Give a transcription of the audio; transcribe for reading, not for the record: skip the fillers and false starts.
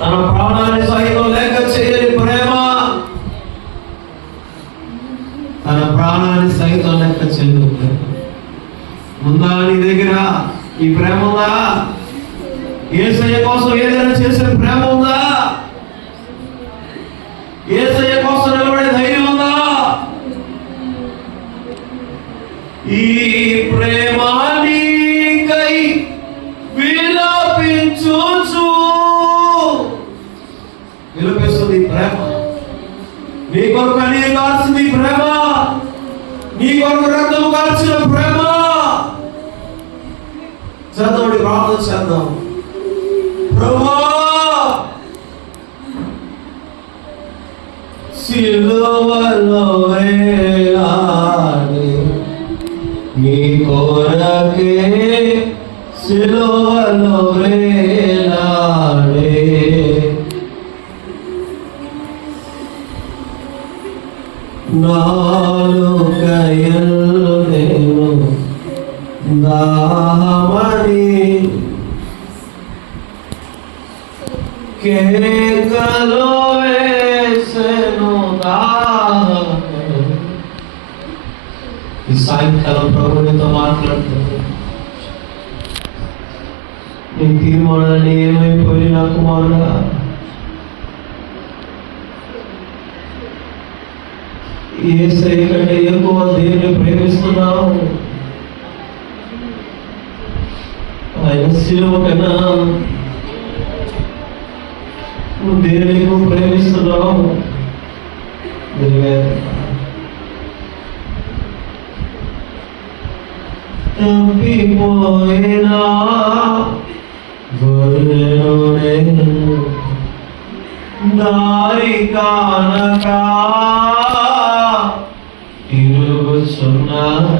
తన ప్రాణాన్ని సైతం లెక్క చేయని ప్రేమ, తన ప్రాణాన్ని సైతం లెక్క చేయని ప్రేమ ఉందా నీ దగ్గర? ఈ ప్రేమ ఉందా? యేసయ్య కోసం ఏదైనా చేసే ప్రేమ ఉందా? యేసయ్య కోసం నిలబడే ధైర్యం ఉందా? ఈ ప్రేమ నీకై విలపించుచు, విలపిస్తుంది ప్రేమ. నీ కొరకు కన్నీరు కార్చింది ప్రేమ, నీ కొరకు రక్తము కార్చిన ప్రేమ. చదవండి, ప్రార్థన చేద్దాం. ప్రభువా, సిలువలో వేలాడి నీ కొరకే, సిలువలో వేలాడి నాలుకయల్లేను దామని కేకలో వేసెను దాహమని. ఈ సాయంకాలం ప్రభునితో మాట్లాడుతుంది. నీ తీర్మానాన్ని ఏమైపోయినా కుమారుడా, యేసయ్య కంటే ఎక్కువ దేవుని ప్రేమిస్తున్నావు. ఆయన శిలువ కన్నా నువ్వు దేవుని ఎక్కువ ప్రేమిస్తున్నావు. తప్పిపోయినా గొర్రెను నేను దారి కానక తిరుగుచున్నాను.